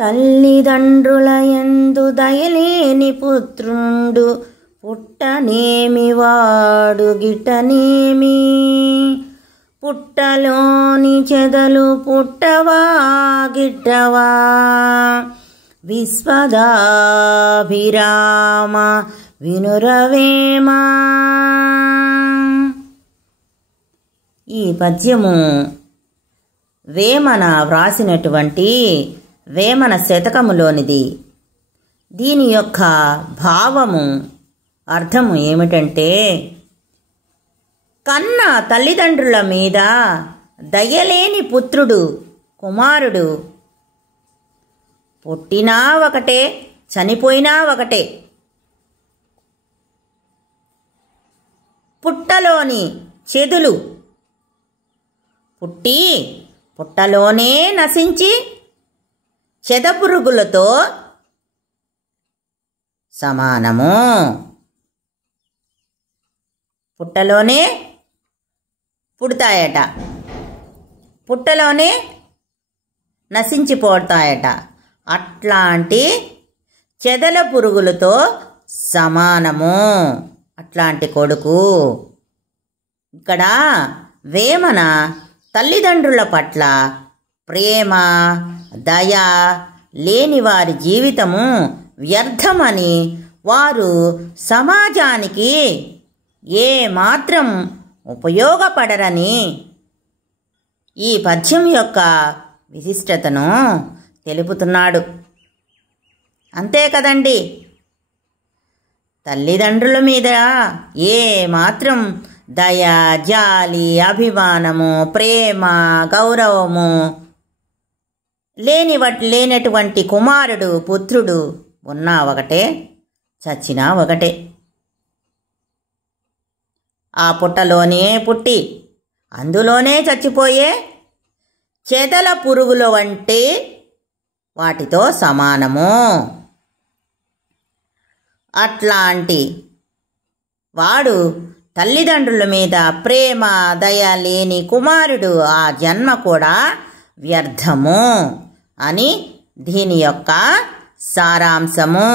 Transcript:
తల్లిదండ్రులయందు దయలేని పుత్రుండు పుట్టనేమి వాడు గిట్టనేమి. పుట్టలోని చెదలు పుట్టవా గిట్టవా. విశ్వదాభిరామ వినురవేమా. ఈ పద్యము వేమన వ్రాసినటువంటి వేమన శతకములోనిది. దీని యొక్క భావము అర్థము ఏమిటంటే, కన్న తల్లిదండ్రుల మీద దయలేని పుత్రుడు కుమారుడు పుట్టినా ఒకటే చనిపోయినా ఒకటే. పుట్టలోని చెదులు పుట్టి పుట్టలోనే నశించి చెదపురుగులతో సమానము. పుట్టలోనే పుడతాయట, పుట్టలోనే నశించిపోతాయట. అట్లాంటి చెదల పురుగులతో సమానము అట్లాంటి కొడుకు. ఇక్కడ వేమన తల్లిదండ్రుల పట్ల ప్రేమ దయ లేని వారి జీవితము వ్యర్థమని, వారు సమాజానికి ఏ మాత్రం ఉపయోగపడరని ఈ పద్యం యొక్క విశిష్టతను తెలుపుతున్నాడు. అంతే కదండి, తల్లిదండ్రుల మీద ఏ మాత్రం దయ జాలి అభిమానము ప్రేమ గౌరవము లేనటువంటి కుమారుడు పుత్రుడు ఉన్నా ఒకటే చచ్చినా ఒకటే. ఆ పుట్టలోనే పుట్టి అందులోనే చచ్చిపోయే చెదల పురుగుల వంటి వాటితో సమానము. అట్లాంటి వాడు తల్లిదండ్రుల మీద ప్రేమ దయ లేని కుమారుడు, ఆ జన్మ కూడా వ్యర్థము అని దీని యొక్క సారాంశము.